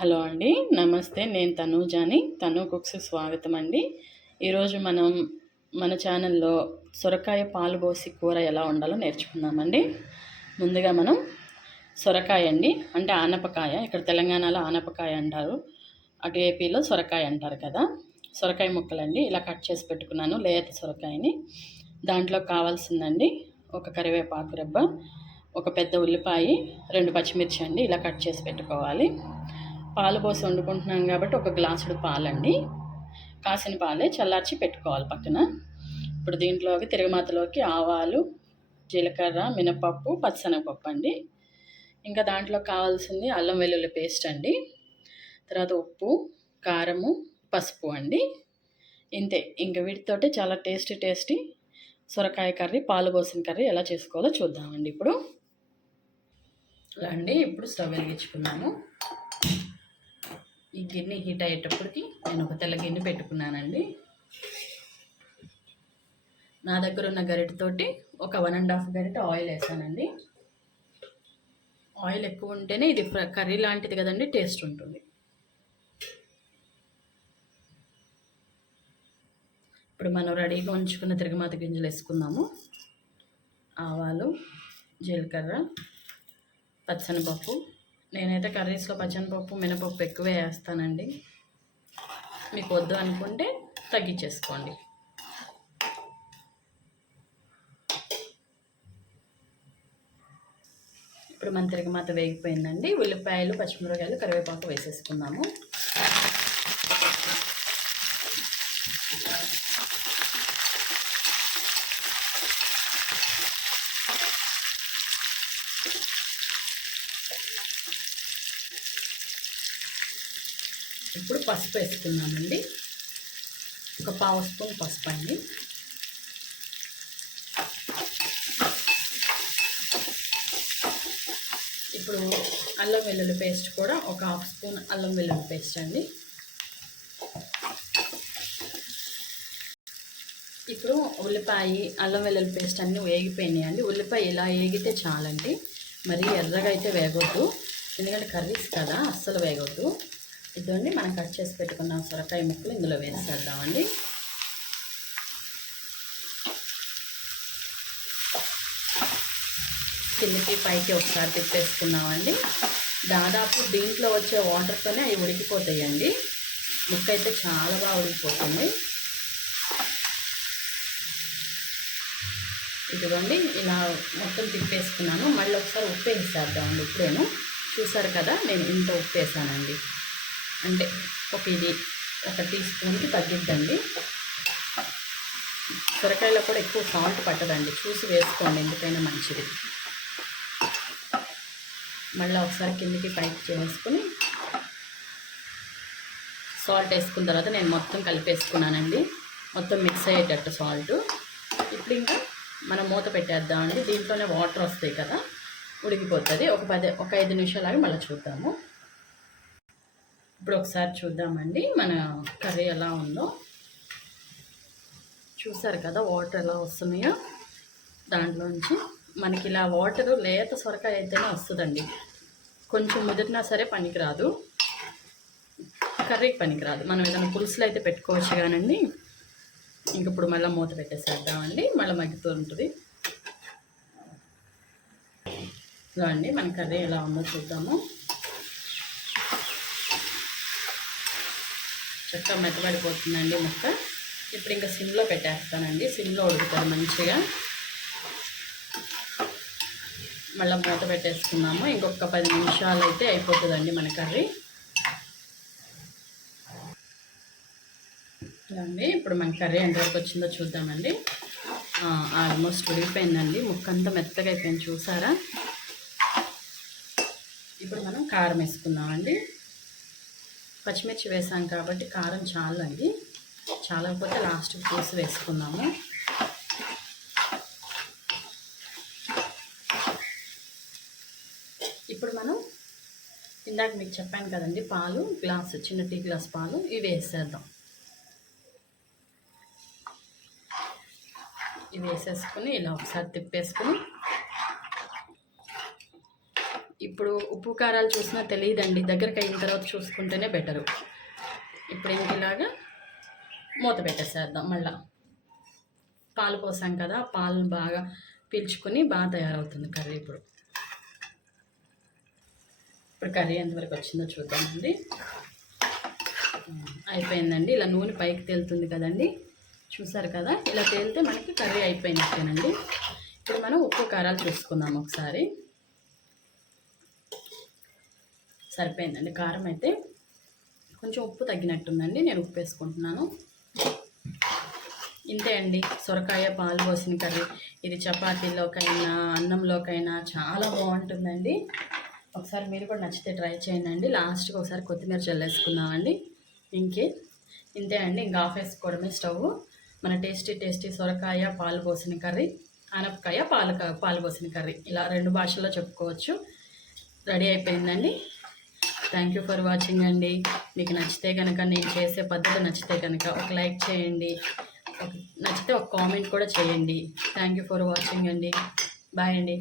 Hello అండి నమస్తే. నేను తనూజాని తను కుక్స్ స్వాగతం అండి ఈరోజు మనం మన ఛానల్లో సొరకాయ పాలు పోసి కూర ఎలా ఉండాలో నేర్చుకుందామండి. ముందుగా మనం సొరకాయ అండి అంటే ఆనపకాయ. ఇక్కడ తెలంగాణలో ఆనపకాయ అంటారు. అటు ఏపీలో సొరకాయ అంటారు కదా. సొరకాయ ముక్కలండి ఇలా కట్ చేసి పెట్టుకున్నాను లేత సొరకాయని. దాంట్లో కావాల్సిందండి ఒక కరివేపాకు రెబ్బ ఒక పెద్ద ఉల్లిపాయ రెండు పచ్చిమిర్చి అండి ఇలా కట్ చేసి పెట్టుకోవాలి. పాలు పోసి వండుకుంటున్నాం కాబట్టి ఒక గ్లాసుడు పాలండి. కాసిన పాలే చల్లార్చి పెట్టుకోవాలి పక్కన. ఇప్పుడు దీంట్లోకి తిరగమాతలోకి ఆవాలు జీలకర్ర మినపప్పు పచ్చనగపప్పు అండి ఇంకా దాంట్లో కావాల్సింది అల్లం వెల్లుల్లి పేస్ట్ అండి. తర్వాత ఉప్పు కారము పసుపు అండి. ఇంతే. ఇంకా వీటితోటి చాలా టేస్టీ టేస్టీ సొరకాయ కర్రీ పాలు పోసిన కర్రీ ఎలా చేసుకోవాలో చూద్దామండి ఇప్పుడు. అండి ఇప్పుడు స్టవ్ వెలిగించుకున్నాము. ఈ గిన్నె హీట్ అయ్యేటప్పటికి నేను ఒక తెల్ల గిన్నె పెట్టుకున్నానండి. నా దగ్గర ఉన్న గరిటతోటి ఒక వన్ అండ్ హాఫ్ గరిట ఆయిల్ వేసానండి. ఆయిల్ ఎక్కువ ఉంటేనే ఇది కర్రీ లాంటిది కదండి టేస్ట్ ఉంటుంది. ఇప్పుడు మనం రెడీగా ఉంచుకున్న తిరగమాత గింజలు వేసుకుందాము. ఆవాలు జీలకర్ర పచ్చనిపప్పు నేనైతే కర్రీస్లో పచ్చనిపప్పు మినపప్పు ఎక్కువే వేస్తానండి. మీకు వద్దు అనుకుంటే తగ్గించేసుకోండి ఇప్పుడు మన తిరగమాత వేగిపోయిందండి. ఉల్లిపాయలు పచ్చిమిరపకాయలు కరివేపాకు వేసేసుకున్నాము ఇప్పుడు పసుపు వేసుకున్నామండి. ఒక పావు స్పూన్ పసుపు అండి. ఇప్పుడు అల్లం వెల్లుల్లి పేస్ట్ కూడా ఒక హాఫ్ స్పూన్ అల్లం వెల్లుల్లి పేస్ట్ అండి. ఇప్పుడు ఉల్లిపాయ అల్లం వెల్లుల్లి పేస్ట్ అన్నీ వేగిపోయినాయి అండి. ఉల్లిపాయ ఇలా వేగితే చాలండి. మరి ఎర్రగా అయితే వేగొద్దు. ఎందుకంటే కర్రీస్ కదా అస్సలు వేగొద్దు. ఇదండి మనం కట్ చేసి పెట్టుకున్న సొరకాయ ముక్కలు ఇందులో వేసేద్దామండి. కిందకి పైకి ఒకసారి తిప్పేసుకున్నామండి దాదాపు దీంట్లో వచ్చే వాటర్తోనే అవి ఉడికిపోతాయండి. ముక్క అయితే చాలా బాగా ఉడికిపోతుంది. ఇదిగోండి ఇలా మొత్తం తిప్పేసుకున్నాను. మళ్ళీ ఒకసారి ఉప్పు వేసేద్దామండి ఇప్పుడేను. చూసారు కదా నేను ఇంత ఉప్పు వేసానండి. అంటే ఒక ఇది ఒక టీ స్పూన్కి తగ్గిద్దండి. సొరకాయలో కూడా ఎక్కువ సాల్ట్ పట్టదండి. చూసి వేసుకోండి ఎందుకైనా మంచిది. మళ్ళీ ఒకసారి కిందికి పైకి చేసుకుని సాల్ట్ వేసుకున్న తర్వాత నేను మొత్తం కలిపేసుకున్నానండి. మొత్తం మిక్స్ అయ్యేటట్టు సాల్ట్ ఇప్పుడు ఇంకా మనం మూత పెట్టేద్దామండి. దీంట్లోనే వాటర్ వస్తాయి కదా ఉడికిపోతుంది. ఒక పది ఒక ఐదు నిమిషాలు మళ్ళీ చూద్దాము. ఇప్పుడు ఒకసారి చూద్దామండి. మన కర్రీ ఎలా ఉందో. చూసారు కదా వాటర్ ఎలా వస్తున్నాయో. దాంట్లోంచి మనకి ఇలా వాటర్ లేత సొరకాయ అయితేనే వస్తుందండి. కొంచెం ముదిరినా సరే పనికిరాదు. కర్రీకి పనికిరాదు. మనం ఏదైనా పులుసులు అయితే పెట్టుకోవచ్చు కానండి. ఇంక ఇప్పుడు మళ్ళీ మూత పెట్టేసేద్దామండి. మళ్ళీ మగ్గుతూ ఉంటుంది. ఇలా అండి మన కర్రీ ఎలా ఉందో చూద్దాము. చక్కగా మెత్తబడిపోతుందండి ముక్క ఇప్పుడు ఇంకా సిమ్లో పెట్టేస్తానండి. సిమ్లో ఉడుకుతారు మంచిగా. మళ్ళీ మూత పెట్టేసుకున్నాము. ఇంకొక పది నిమిషాలు అయితే అయిపోతుందండి మన కర్రీ. అండి ఇప్పుడు మన కర్రీ ఎంతవరకు వచ్చిందో చూద్దామండి. ఆల్మోస్ట్ ఉడిగిపోయిందండి ముక్క అంతా మెత్తగా అయిపోయింది చూసారా? ఇప్పుడు మనం కారం వేసుకుందామండి. పచ్చిమిర్చి వేసాం కాబట్టి కారం చాలండి. చాలకపోతే లాస్ట్ పూసి వేసుకుందాము. ఇప్పుడు మనం ఇందాక మీకు చెప్పాను కదండి పాలు గ్లాసు చిన్న టీ గ్లాస్ పాలు ఇవి వేసేద్దాం. ఇవి వేసేసుకుని ఇలా ఒకసారి తిప్పేసుకుని ఇప్పుడు ఉప్పు కారాలు చూసినా తెలియదండి. దగ్గరకు అయిన తర్వాత చూసుకుంటేనే బెటరు ఇప్పుడు ఇంక ఇలాగా మూత పెట్టేసేద్దాం మళ్ళా. పాలు పోసాం కదా పాలు బాగా పీల్చుకుని బాగా తయారవుతుంది కర్రీ ఇప్పుడు. ఇప్పుడు కర్రీ ఎంతవరకు వచ్చిందో చూద్దామండి అయిపోయిందండి. ఇలా నూనె పైకి తేలుతుంది కదండి. చూసారు కదా ఇలా తేలితే మనకి కర్రీ అయిపోయినట్టేనండి. ఇప్పుడు మనం ఉప్పు కారాలు చూసుకుందాం ఒకసారి. సరిపోయిందండి. కారం అయితే కొంచెం ఉప్పు తగ్గినట్టుందండి. నేను ఉప్పు వేసుకుంటున్నాను. ఇంతే అండి. సొరకాయ పాలు పోసిన కర్రీ. ఇది చపాతీలోకైనా అన్నంలోకైనా చాలా బాగుంటుందండి. ఒకసారి మీరు కూడా నచ్చితే ట్రై చేయండి. లాస్ట్కి ఒకసారి కొత్తిమీర చల్లేసుకుందామండి. ఇంకే ఇంతే అండి. ఇంకా ఆఫ్ వేసుకోవడమే స్టవ్. మన టేస్టీ టేస్టీ సొరకాయ పాలు పోసిన కర్రీ అనపకాయ పాలు పాలు పోసిన కర్రీ. ఇలా రెండు భాషల్లో చెప్పుకోవచ్చు. రెడీ అయిపోయిందండి. థ్యాంక్ యూ ఫర్ వాచింగ్ అండి. మీకు నచ్చితే కనుక నేను చేసే పద్ధతి నచ్చితే కనుక ఒక లైక్ చేయండి. నచ్చితే ఒక కామెంట్ కూడా చేయండి. థ్యాంక్ యూ ఫర్ వాచింగ్ అండి. బాయ్ అండి.